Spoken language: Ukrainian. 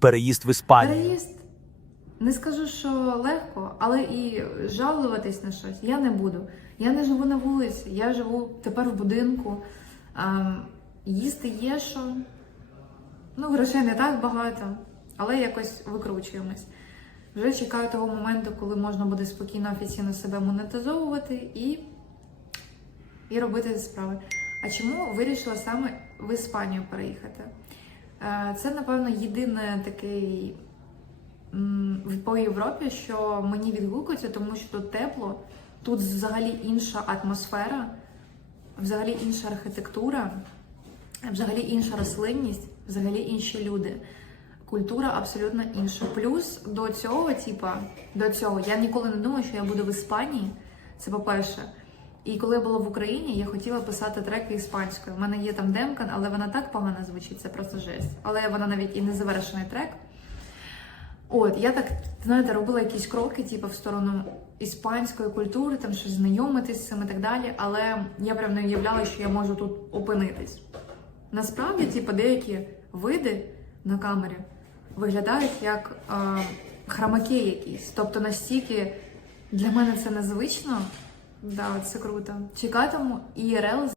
переїзд в Іспанію? Переїзд не скажу, що легко, але і жалуватись на щось я не буду. Я не живу на вулиці, я живу тепер в будинку. Ем, їсти є що. Ну, грошей не так багато, але якось викручуємось. Вже чекаю того моменту, коли можна буде спокійно офіційно себе монетизовувати і, і робити справи. А чому вирішила саме в Іспанію переїхати? Е, Це, напевно, єдиний такий по Європі, що мені відгукується, тому що тут тепло, тут взагалі інша атмосфера, взагалі інша архітектура, взагалі інша рослинність, взагалі інші люди. Культура абсолютно інша. Плюс до цього, типа, до цього, я ніколи не думала, що я буду в Іспанії. Це по-перше. І коли я була в Україні, я хотіла писати треки іспанською. У мене є там демка, але вона так погано звучить, це просто жесть. Але вона навіть і не завершений трек. От, я так, знаєте, робила якісь кроки, типу, в сторону іспанської культури, там щось знайомитись з цим і так далі. Але я прям не уявляла, що я можу тут опинитись. Насправді, типу, деякі види на камері виглядають як е, храмаки якісь. Тобто настільки для мене це незвично. Да, це круто. Чекатиму ІРЛ